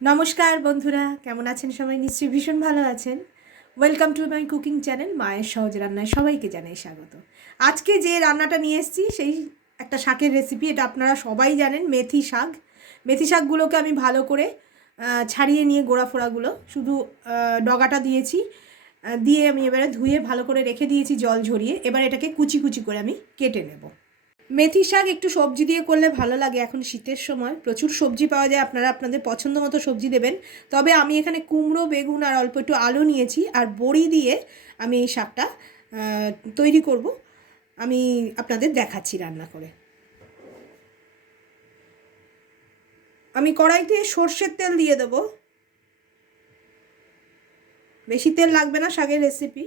নমস্কার বন্ধুরা, কেমন আছেন সবাই? নিশ্চয়ই ভীষণ ভালো আছেন। Welcome to my cooking channel মায়ের সহজ রান্নায় সবাইকে জানাই স্বাগত। আজকে যে রান্নাটা নিয়ে এসেছি সেই একটা শাকের রেসিপি। এটা আপনারা সবাই জানেন, মেথি শাক। মেথি শাকগুলোকে আমি ভালো করে ছাড়িয়ে নিয়ে গোড়া ফোড়াগুলো শুধু ডগাটা দিয়েছি, দিয়ে আমি এবারে ধুয়ে ভালো করে রেখে দিয়েছি জল ঝরিয়ে। এবার এটাকে কুচি কুচি করে আমি কেটে নেব। মেথি শাক একটু সবজি দিয়ে করলে ভালো লাগে। এখন শীতের সময় প্রচুর সবজি পাওয়া যায়, আপনারা আপনাদের পছন্দ মতো সবজি দেবেন। তবে আমি এখানে কুমড়ো, বেগুন আর অল্প একটু আলু নিয়েছি, আর বড়ি দিয়ে আমি এই শাকটা তৈরি করব। আমি আপনাদের দেখাচ্ছি রান্না করে। আমি কড়াইতে সর্ষের তেল দিয়ে দেবো। বেশি তেল লাগবে না শাকের রেসিপি।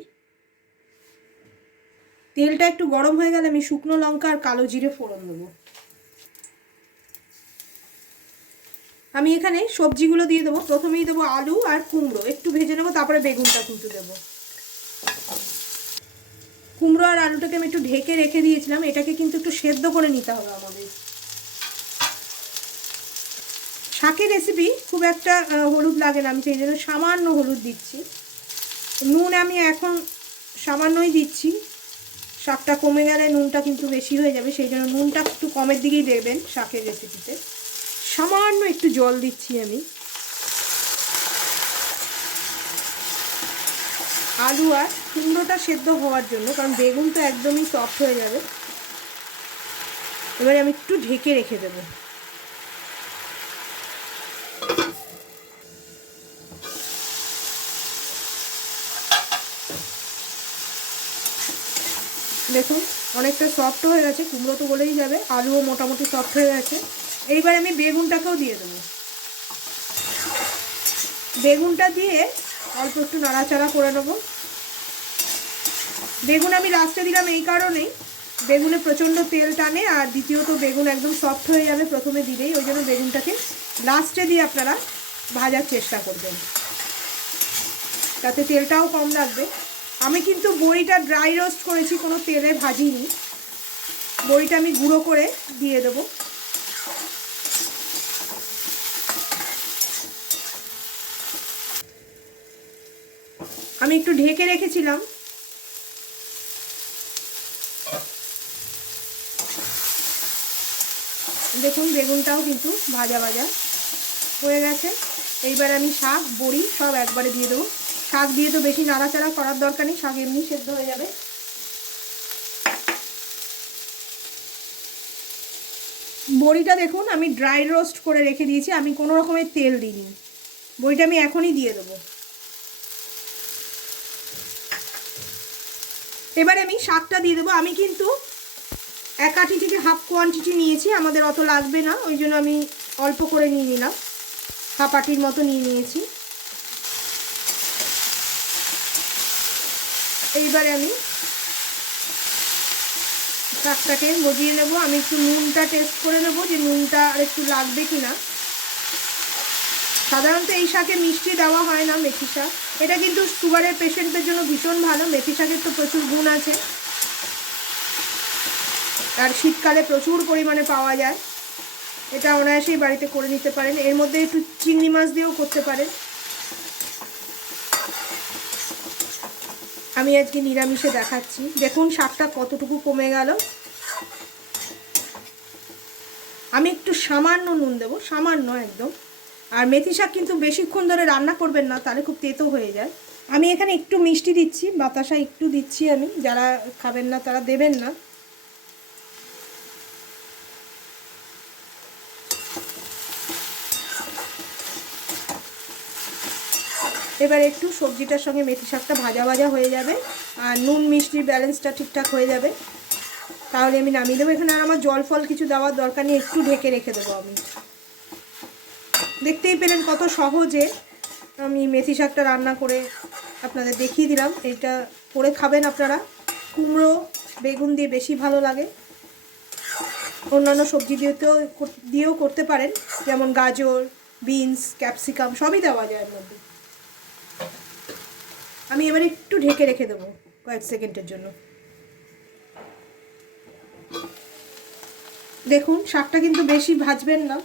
তেলটা একটু গরম হয়ে গেলে আমি শুকনো লঙ্কা আর কালো জিরে ফোড়ন দেবো। আমি এখানে সবজিগুলো দিয়ে দেবো। প্রথমেই দেবো আলু আর কুমড়ো, একটু ভেজে নেবো, তারপরে বেগুনটা কিন্তু দেবো। কুমড়ো আর আলুটাকে আমি একটু ঢেকে রেখে দিয়েছিলাম, এটাকে কিন্তু একটু সেদ্ধ করে নিতে হবে আমাদের। শাকের রেসিপি খুব একটা হলুদ লাগে না, আমি সেই জন্য সামান্য হলুদ দিচ্ছি। নুন আমি এখন সামান্যই দিচ্ছি। শাকটা কমে গেলে নুনটা কিন্তু বেশি হয়ে যাবে, সেই জন্য নুনটা একটু কমের দিকেই দেবেন শাকের রেসিপিতে। সামান্য একটু জল দিচ্ছি আমি আলু আর কুমড়োটা সেদ্ধ হওয়ার জন্য, কারণ বেগুন তো একদমই সফট হয়ে যাবে। এবারে আমি একটু ঢেকে রেখে দেবো। দেখুন অনেকটা সফট হয়ে গেছে, কুমড়ো তো গলেই যাবে, আলুও মোটামুটি সফট হয়ে গেছে। এইবার আমি বেগুনটাকেও দিয়ে দেবো। বেগুনটা দিয়ে অল্প একটু নাড়াচাড়া করে নেবো। বেগুন আমি লাস্টে দিলাম এই কারণেই, বেগুনে প্রচণ্ড তেল টানে, আর দ্বিতীয়ত বেগুন একদম সফট হয়ে যাবে প্রথমে দিলেই, ওই জন্য বেগুনটাকে লাস্টে দিয়ে আপনারা ভাজার চেষ্টা করবেন, তাতে তেলটাও কম লাগবে। আমি কিন্তু বড়িটা ড্রাই রোস্ট করেছি, কোনো তেলে ভাজিনি। বড়িটা আমি গুঁড়ো করে দিয়ে দেবো। আমি একটু ঢেকে রেখেছিলাম। দেখুন বেগুনটাও কিন্তু ভাজা ভাজা হয়ে গেছে। এইবার আমি শাক, বড়ি সব একবারে দিয়ে দেবো। শাক দিয়ে তো বেশি নাড়াচাড়া করার দরকার নেই, শাক এমনি সেদ্ধ হয়ে যাবে। বড়িটা দেখুন আমি ড্রাই রোস্ট করে রেখে দিয়েছি, আমি কোনো রকমের তেল দিইনি। বড়িটা আমি এখনই দিয়ে দেবো। এবারে আমি শাকটা দিয়ে দেবো। আমি কিন্তু এক আঁটি থেকে হাফ কোয়ান্টিটি নিয়েছি, আমাদের অত লাগবে না, ওই জন্য আমি অল্প করে নিয়ে নিলাম, হাফ আঁটির মতো নিয়ে নিয়েছি। এইবারে আমি শাকটাকে মজিয়ে নেবো। আমি একটু নুনটা টেস্ট করে নেবো যে নুনটা আর একটু লাগবে কি না। সাধারণত এই শাকে মিষ্টি দেওয়া হয় না, মেথি শাক। এটা কিন্তু সুগারের পেশেন্টদের জন্য ভীষণ ভালো, মেথি শাকের তো প্রচুর গুণ আছে, আর শীতকালে প্রচুর পরিমাণে পাওয়া যায়। এটা অনায়াসেই বাড়িতে করে নিতে পারেন, এর মধ্যে একটু চিংড়ি মাছ দিয়েও করতে পারেন। আমি আজকে নিরামিষে দেখাচ্ছি। দেখুন শাকটা কতটুকু কমে গেল। আমি একটু সামান্য নুন দেবো, সামান্য একদম। আর মেথি শাক কিন্তু বেশিক্ষণ ধরে রান্না করবেন না, তাহলে খুব তেতো হয়ে যায়। আমি এখানে একটু মিষ্টি দিচ্ছি, বাতাসা একটু দিচ্ছি আমি, যারা খাবেন না তারা দেবেন না। এবার একটু সবজিটার সঙ্গে মেথি শাকটা ভাজা ভাজা হয়ে যাবে, আর নুন মিষ্টির ব্যালেন্সটা ঠিকঠাক হয়ে যাবে, তাহলে আমি নামিয়ে দেবো। এখানে আর আমার জল ফল কিছু দেওয়ার দরকার নেই, একটু ঢেকে রেখে দেবো আমি। দেখতেই পেলেন কত সহজে আমি মেথি শাকটা রান্না করে আপনাদের দেখিয়ে দিলাম। এটা করে খাবেন আপনারা, কুমড়ো বেগুন দিয়ে বেশি ভালো লাগে। অন্যান্য সবজি দিয়েও করতে পারেন, যেমন গাজর, বিনস, ক্যাপসিকাম সবই দেওয়া যায় এর মধ্যে। আমি এবারে একটু ঢেকে রেখে দেবো কয়েক সেকেন্ডের জন্য। দেখুন শাকটা কিন্তু বেশি ভাজবেন না,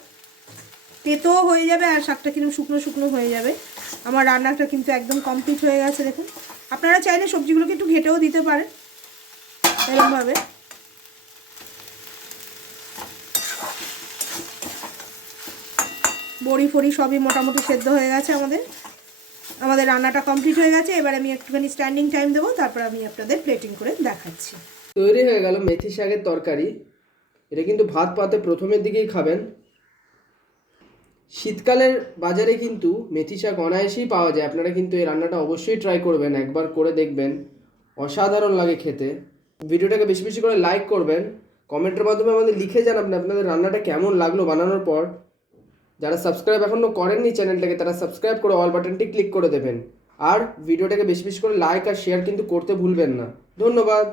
তেতোও হয়ে যাবে আর শাকটা কিরকম শুকনো শুকনো হয়ে যাবে। আমার রান্নাটা কিন্তু একদম কমপ্লিট হয়ে গেছে দেখুন। আপনারা চাইলে সবজিগুলোকে একটু ঘেটেও দিতে পারেন এরকমভাবে। বড়ি ফড়ি সবই মোটামুটি সেদ্ধ হয়ে গেছে আমাদের রান্নাটা কমপ্লিট হয়ে গেছে। এবার আমি একটুখানি স্ট্যান্ডিং টাইম দেবো, তারপর আমি আপনাদের প্লেটিং করে দেখাচ্ছি। তৈরি হয়ে গেল মেথি শাকের তরকারি। এটা কিন্তু ভাত পাতে প্রথমের দিকেই খাবেন। শীতকালের বাজারে কিন্তু মেথি শাক অনায়াসেই পাওয়া যায়। আপনারা কিন্তু এই রান্নাটা অবশ্যই ট্রাই করবেন, একবার করে দেখবেন, অসাধারণ লাগে খেতে। ভিডিওটাকে বেশি বেশি করে লাইক করবেন, কমেন্টের মাধ্যমে আমাদের লিখে জানাবেন আপনাদের রান্নাটা কেমন লাগলো বানানোর পর। যারা সাবস্ক্রাইব এখনও করেননি চ্যানেলটাকে, তারা সাবস্ক্রাইব করে অল বাটনটি ক্লিক করে দেবেন। আর ভিডিওটাকে বেশি বেশি করে লাইক আর শেয়ার কিন্তু করতে ভুলবেন না। ধন্যবাদ।